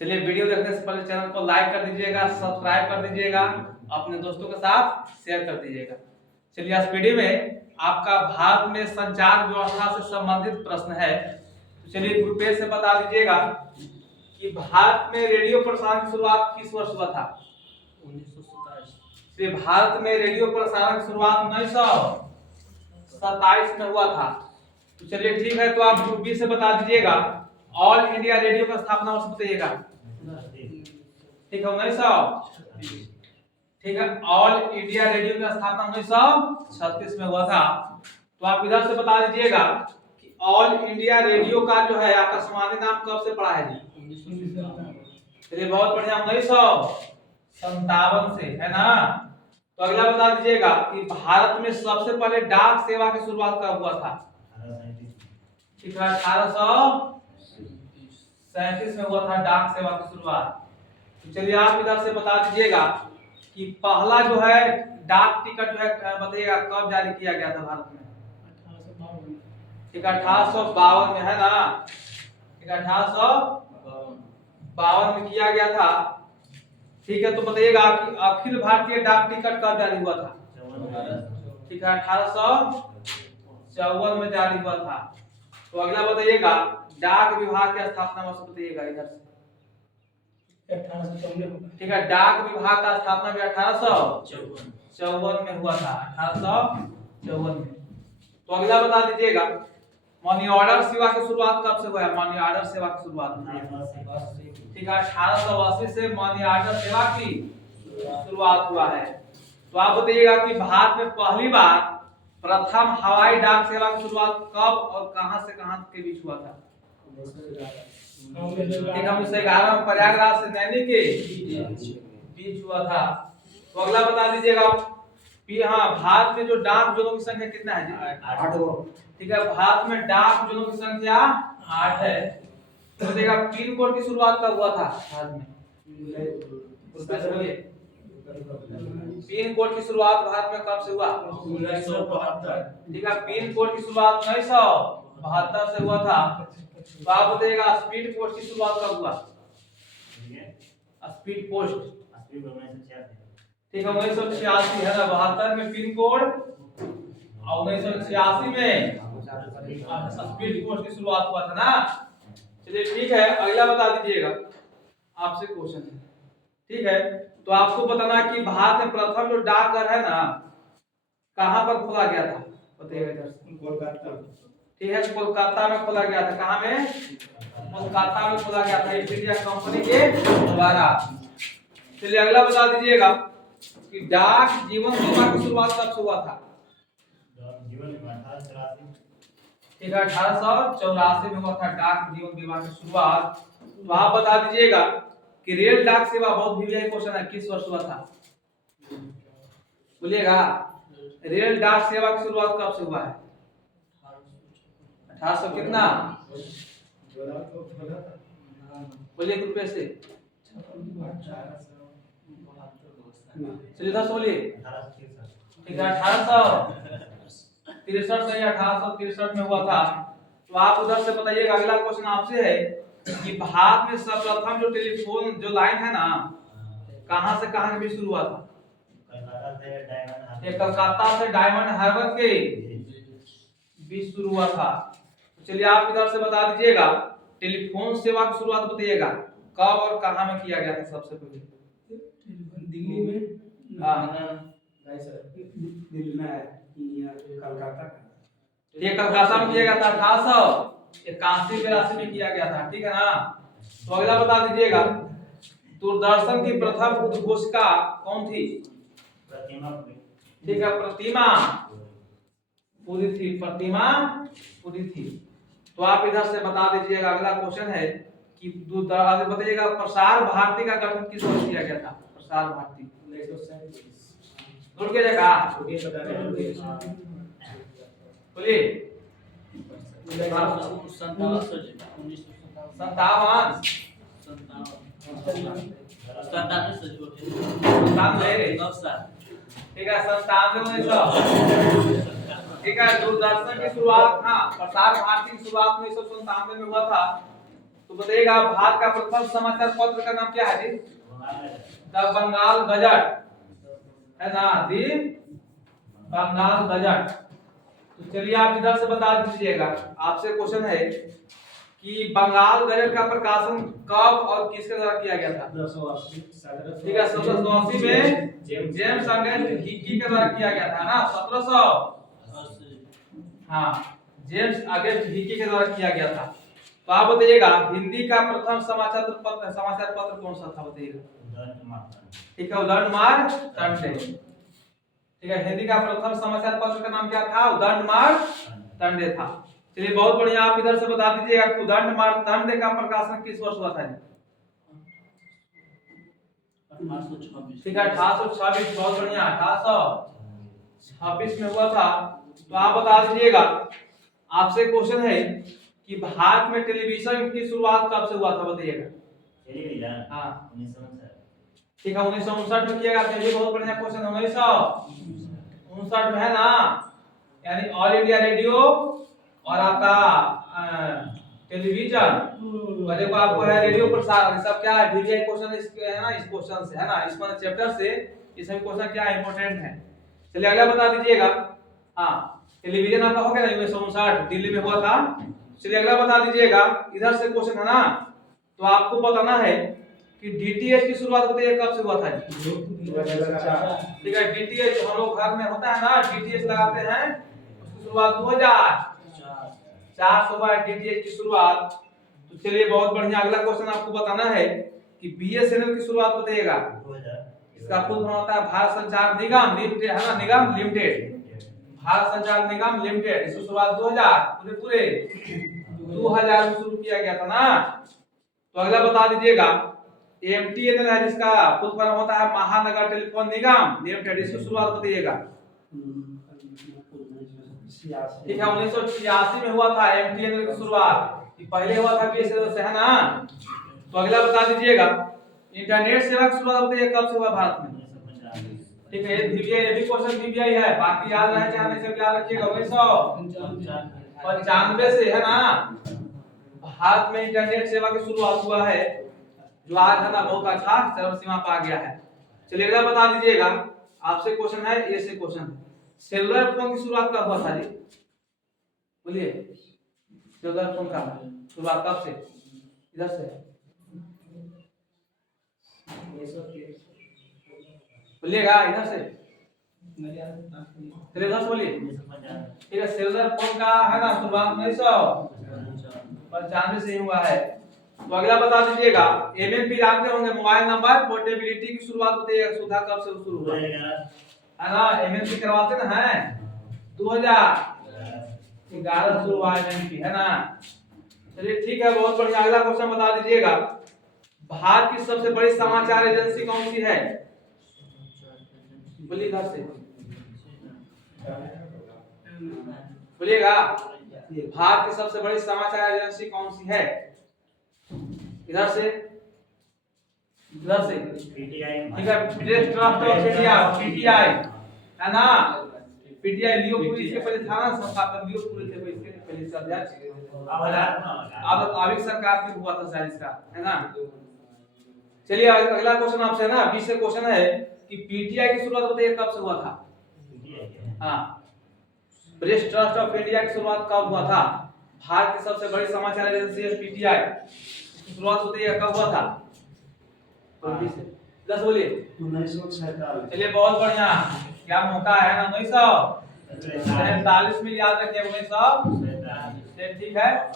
चलिए, वीडियो देखने से पहले चैनल को लाइक कर दीजिएगा, सब्सक्राइब कर दीजिएगा, अपने दोस्तों के साथ शेयर कर दीजिएगा। चलिए, आज वीडियो में आपका भारत में संचार व्यवस्था से संबंधित प्रश्न है। तो चलिए, ग्रुप ए से बता दीजिएगा कि भारत में रेडियो प्रसारण की शुरुआत किस वर्ष हुआ था? 1927। भारत में रेडियो प्रसारण की शुरुआत 1927 में हुआ था। तो चलिए ठीक है, तो आप ग्रुप बी से बता दीजिएगा ऑल इंडिया रेडियो का स्थापना वर्ष बताइएगा। ठीक है, 1900। ठीक है, ऑल इंडिया रेडियो का स्थापना 1936 में हुआ था। तो आप इधर से बता दीजिएगा कि ऑल इंडिया रेडियो का जो है आकाशवाणी नाम कब से पड़ा है जी? 1957। चलिए, बहुत बढ़िया, 1957 से, है ना। तो अगला बता दीजिएगा कि भारत में सबसे पहले डाक सेवा की शुरुआत कब हुआ था? ठीक है, 1837 में हुआ था डाक सेवा की शुरुआत। तो चलिए, आप इधर से बता दीजिएगा कि पहला जो है डाक टिकट जो है बताइएगा कब जारी किया गया था भारत में? 1852। ठीक है, 1852 में, है ना। ठीक है, 1852 में किया गया था। ठीक है, तो बताइएगा कि अखिल भारतीय डाक टिकट कब जारी हुआ था? ठीक है, 1854 में जारी हुआ था। तो अगला बताइएगा डाक विभाग की स्थापना वर्ष बताइएगा इधर से। 1854। ठीक है, डाक विभाग का स्थापना भी 1854 में हुआ था, 1854 में। तो अगला बता दीजिएगा मनी ऑर्डर सेवा की शुरुआत कब से हुआ है? मनी ऑर्डर सेवा की शुरुआत, ठीक है, 1880 से मनी ऑर्डर सेवा की शुरुआत हुआ है। तो आप बताइएगा कि भारत में पहली बार प्रथम हवाई डाक सेवा की शुरुआत कब और कहां से कहां के बीच हुआ था? 1911 में प्रयागराज से नैनी के बीच हुआ था। तो अगला बता दीजिएगा भारत में जो डाक जोनों की संख्या कितना है जी? 8। ठीक है, भारत में डाक जोनों की संख्या 8 है। तो बताइएगा पिन कोड की शुरुआत कब हुआ था भारत में? पिन कोड की शुरुआत भारत में कब से हुआ? 1972। ठीक है, पिन कोड की शुरुआत 1972 से हुआ था। तो आप बताइएगा स्पीड पोस्ट की शुरुआत कब हुआ? स्पीड पोस्ट, ठीक है, 1986, है ना। 72 में पिन कोड और 1986 में स्पीड पोस्ट की शुरुआत हुआ था ना। चलिए ठीक है, अगला बता दीजिएगा, आपसे क्वेश्चन है। ठीक है, तो आपको बताना है कि भारत में प्रथम जो डाकघर है ना कहां पर खोला गया था? बताइएगा इधर से। कोलकाता। ठीक है, कोलकाता में खोला गया था। कहां में? कोलकाता में खोला गया था, ईस्ट इंडिया कंपनी के द्वारा। चलिए अगला बता दीजिएगा कि डाक जीवन बीमा की शुरुआत कब से हुआ था? ठीक है, 1884 में हुआ था डाक जीवन बीमा की शुरुआत। तो आप बता दीजिएगा कि रेल डाक सेवा, बहुत वीवीआई क्वेश्चन है, किस वर्ष हुआ था? बोलिएगा, रेल डाक सेवा की शुरुआत कब से हुआ है? 1800 कितना? बोलिए रुपए से। चलिए 10 बोलिए। ठीक है, 1863 से 1863 में हुआ था। तो आप उधर से बताइएगा। अगला क्वेश्चन आपसे है कि भारत में सर्वप्रथम जो टेलीफोन जो लाइन है ना कहां से कहां के बीच शुरू हुआ था? कलकत्ता से डायमंड हार्बर के बीच शुरू हुआ था। तो चलिए आप इधर से बता दीजिएगा टेलीफोन सेवा की शुरुआत बताइएगा कब और कहां में किया गया था सबसे पहले? दिल्ली में। दिल्ली में, कलकत्ता। ये कलकत्ता में किया गया था, 1881-82 में किया गया था। ठीक है ना। तो अगला बता दीजिएगा दूरदर्शन की प्रथम उद्घोषिका कौन थी? ठीक है, प्रतिमा पूरी थी, प्रतिमा पूरी थी। तो आप इधर से बता दीजिएगा। अगला क्वेश्चन है कि बताइएगा प्रसार भारती का गठन किस वर्ष किया गया था? प्रसार भारती जुड़ के जगह बोलिए 57। ठीक है, 97। ठीक है, दूरदर्शन की शुरुआत, हाँ, प्रसार भारती की शुरुआत 1997 में हुआ था। तो बताइएगा भारत का प्रथम समाचार पत्र का नाम क्या है जी? द बंगाल गजट, है ना, दी बंगाल गजट। तो चलिए आप इधर से बता दीजिएगा, आपसे क्वेश्चन है कि बंगाल गजट का प्रकाशन कब और किसके द्वारा किया गया था? 1780। ठीक है, 1780 में जेम्स अगस्त हिकी के द्वारा किया गया था ना, 1780। हाँ, जेम्स अगस्त हिकी के द्वारा किया गया था। तो आप बताइएगा हिंदी का प्रथम समाचार पत्र कौन सा था बताइएगा? ठीक है, उदंड मार्तंड। ठीक है, हिंदी का प्रथम समाचार पत्र का नाम क्या था? उदंड मार्तंड था। चलिए बहुत बढ़िया, आप इधर से बता दीजिएगा कि उदंड मार्तंड का प्रकाशन किस वर्ष हुआ था? ठीक है, 1826। बहुत बढ़िया, 1826 में हुआ था। तो आप बता दीजिएगा, आपसे क्वेश्चन है कि भारत में टेलीविजन की शुरुआत कब से हुआ था बताइएगा? टेलीविजन, हाँ, 1959। ठीक है, 1959 में किया गया था। ये बहुत बढ़िया क्वेश्चन, 1959 में है ना, यानी ऑल इंडिया रेडियो और आपका टेलीविजन, पहले को आपको है रेडियो प्रसारण, सब क्या है वीवीआई क्वेश्चन है ना, इस क्वेश्चन से है ना, इस वाले चैप्टर से ये सभी क्वेश्चन क्या इंपॉर्टेंट है। चलिए अगला बता दीजिएगा। हाँ, टेलीविजन आपका हो गया ना, 1959 दिल्ली में हुआ था। चलिए अगला बता दीजिएगा, इधर से क्वेश्चन है ना, तो आपको बताना है कि डीटीएच की शुरुआत बताइए कब से हुआ था? 2004। ठीक है, डीटीएच हम लोग घर में होता है ना, डीटीएच लगाते हैं, उसकी शुरुआत 2004 से हुआ है डीटीएच की शुरुआत। तो चलिए बहुत बढ़िया, अगला क्वेश्चन आपको बताना है कि बीएसएनएल की शुरुआत बताइएगा। इसका फुल फॉर्म होता है भारत संचार निगम लिमिटेड, है ना, निगम लिमिटेड, भारत संचार निगम लिमिटेड। इसकी शुरुआत 2000 पूरे 2000 में शुरू किया गया था ना। तो अगला बता दीजिएगा एमटीएनएल है, जिसका फुल फॉर्म होता है महानगर टेलीफोन निगम लिमिटेड। इसकी शुरुआत बताइएगा। ठीक है, 1986 में हुआ था एमटीएनएल की शुरुआत, पहले हुआ था बीएसएनएल से, है ना। तो अगला बता दीजिएगा इंटरनेट सेवा की शुरुआत बताइए कब से हुआ भारत में? ठीक है, वीवीआई, ये भी क्वेश्चन वीवीआई है, बाकी याद रहे चाहे नहीं याद रखिएगा। 1995 से, है ना, भारत में इंटरनेट सेवा की शुरुआत हुआ है, जो आज है ना बहुत अच्छा चरम सीमा पा गया है। चलिए अगला बता दीजिएगा, आपसे क्वेश्चन है, ये से क्वेश्चन है, सेलुलर फोन की शुरुआत कब हुआ था जी? बोलिए, सेलुलर फोन का शुरुआत कब से? इधर से बोलिएगा, इधर से, चलिए इधर से बोलिए। ठीक है, सेलुलर फोन का है ना शुरुआत 1995 से हुआ है। तो अगला बता दीजिएगा एमएनपी जानते होंगे, मोबाइल नंबर पोर्टेबिलिटी की शुरुआत बताइएगा, सुविधा कब से शुरू हुआ? है ना, एमएनपी करवाते ना है 2011 शुरू हुआ एमएनपी, है ना। चलिए ठीक है, बहुत बढ़िया, अगला क्वेश्चन बता दीजिएगा भारत की सबसे बड़ी समाचार एजेंसी कौन सी है? बोलिए इधर से, बोलिएगा, भारत की सबसे बड़ी समाचार एजेंसी कौन सी है? इधर से, इधर से, पीटीआई। ठीक है, press trust of India, PTI, है ना। पीटीआई लियोपुरी इसके पहले था ना, संस्थापक लियोपुरी थे इसके पहले अध्यक्ष, अब आविक सरकार की हुआ था शायद इसका, है ना। चलिए अगला क्वेश्चन आपसे है ना, 20 से क्वेश्चन है कि पीटीआई की शुरुआत बताइए कब से हुआ था? हाँ, प्रेस ट्रस्ट ऑफ इंडिया की शुरुआत कब हुआ था? भारत की सबसे बड़ी समाचार एजेंसी है पीटीआई, इसकी शुरुआत होती है कब हुआ था? 10 बोलिए। 1947। चलिए बहुत बढ़िया, क्या मौका है ना, 1947 में याद रखिए, 1947, ठीक है।